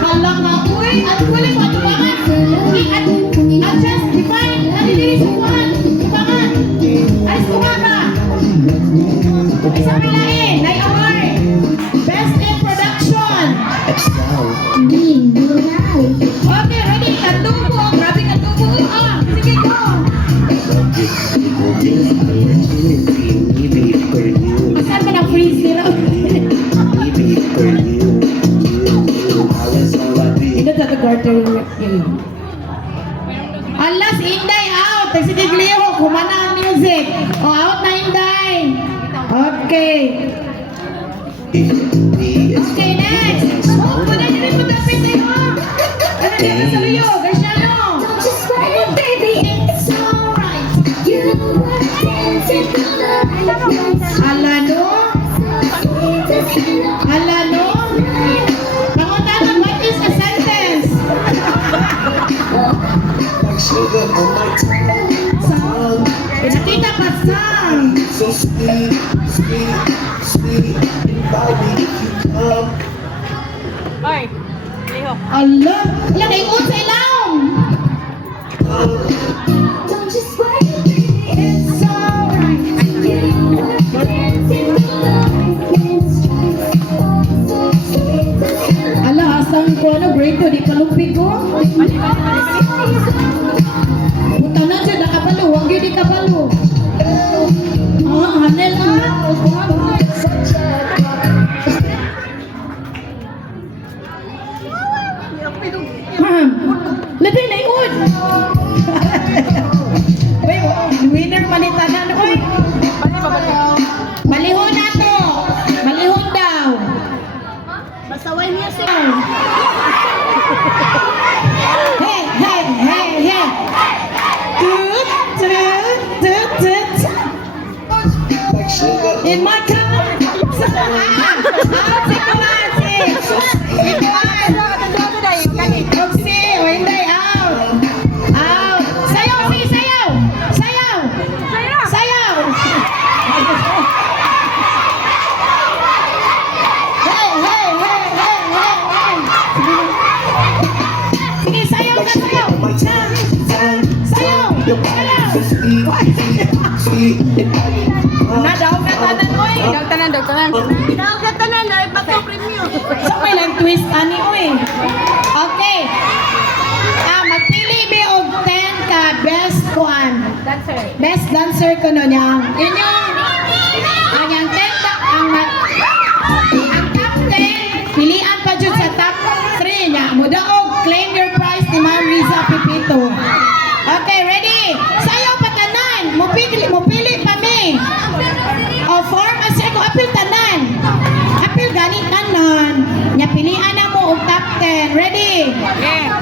Halang nga, uy, at kulit mo, tubangan. Adjust, define, nalilinis mo kuhan. Tubangan. Alis tubangan. Isang pilain, Nay Award. Best in production. Okay, ready? Katubo. Grabe katubo. Ah, sige ko. Saan ka na-freeze nila? Ito sa quarter game. Alas, Inday out. Sige, Gleo, kumana ang music. O, out na Inday. Okay. Okay, next. Oh, pwede nyo rin matapit tayo. Ano nyo sa Leo? Gasyano. Alano? Alano? Pangunahan, what is a sentence? Song. Pinakita pa song. So sweet, sweet, sweet, invite me if you come. Ay, Leo. Allah, yan ay ikot sa ilaw. It's alright. Allah, asang ko ano, break ko, di palupig ko. Punta na siya, nakabalo, huwag yun di kabalo. Ah, hanel ah. Labi na ikot. Uy, winner manitanan, uy. Malihon na to. Malihon daw. Basaway niya siya. Hey, hey, hey, hey. Tut, tut, tut, tut. In my cup. Dagtanan. Dagtanan ay pagka-premium. So may lang twist ani oy. Okay. Magpili mi og 10 ka best kuan. Dancer. Best dancer ko no niya. Yun ang yang 10 ang top 10 pilian pa jud sa top 3 niya. Mudaog claim your prize ni Ma'am Riza Pipito. Okay, ready? Sayaw patanan. Mupili pa mi. O form as ko apil tanan. Apil gani tanan. Nya pilian na mo og top 10. Ready? Yeah.